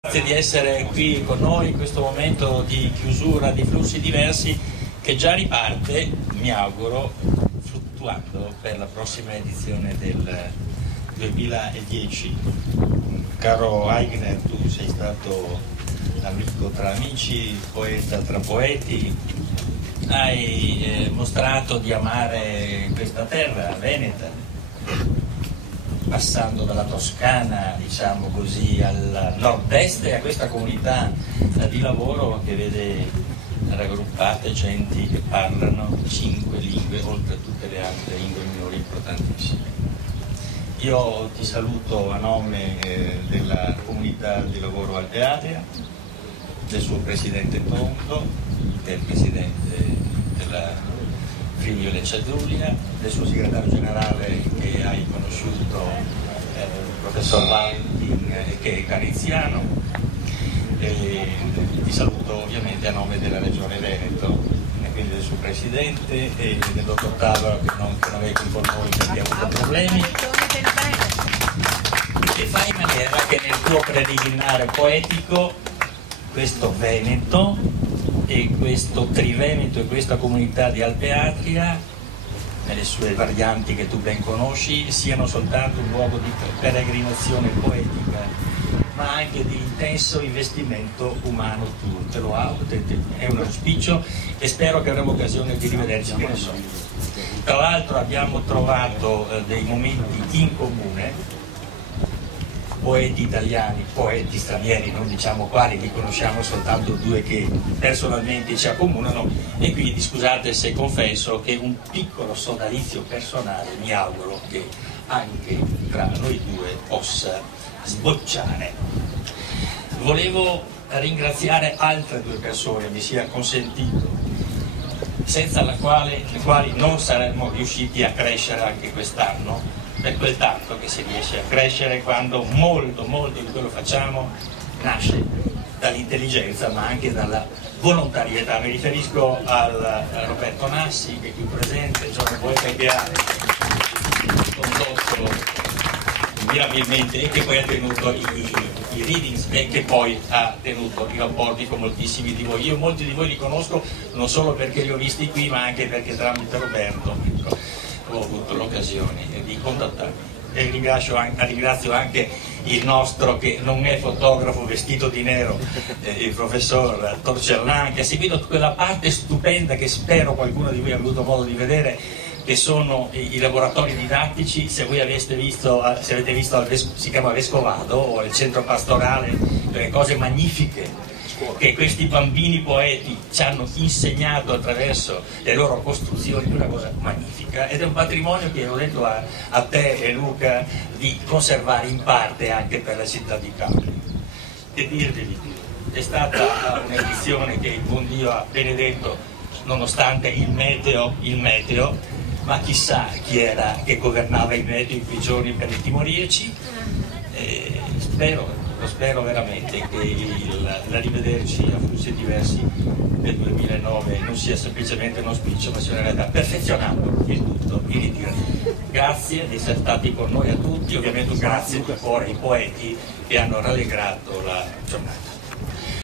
Grazie di essere qui con noi in questo momento di chiusura di flussi diversi che già riparte, mi auguro, fluttuando per la prossima edizione del 2010. Caro Aigner, tu sei stato amico tra amici, poeta tra poeti, hai mostrato di amare questa terra veneta, passando dalla Toscana, diciamo così, al nord-est e a questa comunità di lavoro che vede raggruppate genti che parlano 5 lingue, oltre a tutte le altre lingue minori importantissime. Io ti saluto a nome della comunità di lavoro Alpe Adria, del suo presidente Tondo, del presidente della Friuli Venezia Giulia, del suo segretario generale che hai conosciuto, il professor Valentin, che è cariziano, e ti saluto ovviamente a nome della Regione Veneto, e quindi del suo presidente e del dottor Tavaro che non è qui con noi perché ha avuto problemi, e fai in maniera che nel tuo preliminare poetico questo Veneto e questo Triveneto e questa comunità di Alpe Adria, nelle sue varianti che tu ben conosci, siano soltanto un luogo di peregrinazione poetica, ma anche di intenso investimento umano tuo. Te lo auguro, è un auspicio e spero che avremo occasione di rivederci presto. Tra l'altro abbiamo trovato dei momenti in comune, poeti italiani, poeti stranieri, non diciamo quali, li conosciamo soltanto due che personalmente ci accomunano, e quindi scusate se confesso che un piccolo sodalizio personale mi auguro che anche tra noi due possa sbocciare. Volevo ringraziare altre due persone, mi sia consentito, senza le quali non saremmo riusciti a crescere anche quest'anno, per quel tanto che si riesce a crescere quando molto di quello che facciamo nasce dall'intelligenza ma anche dalla volontarietà. Mi riferisco a Roberto Nassi, che è qui presente, giovane poeta che ha condotto mirabilmente e che poi ha tenuto i readings e che poi ha tenuto i rapporti con moltissimi di voi. Io molti di voi li conosco non solo perché li ho visti qui, ma anche perché tramite Roberto ho avuto l'occasione di contattarmi. E ringrazio anche il nostro, che non è fotografo, vestito di nero, il professor Torcellan, che ha seguito quella parte stupenda che spero qualcuno di voi abbia avuto modo di vedere, che sono i laboratori didattici. Se voi avete visto si chiama Vescovado, o il centro pastorale, delle cose magnifiche che questi bambini poeti ci hanno insegnato attraverso le loro costruzioni, una cosa magnifica, ed è un patrimonio che ho detto a te e Luca di conservare in parte anche per la città di Capri. Che dirvi di più? È stata un'edizione che il buon Dio ha benedetto nonostante il meteo, ma chissà chi era che governava il meteo in quei giorni per intimorirci. Lo spero veramente che la rivederci a flussi diversi nel 2009 non sia semplicemente uno auspicio, ma sia una realtà, perfezionando il tutto in ritiro. Grazie di essere stati con noi a tutti, ovviamente un grazie di cuore ai poeti che hanno rallegrato la giornata.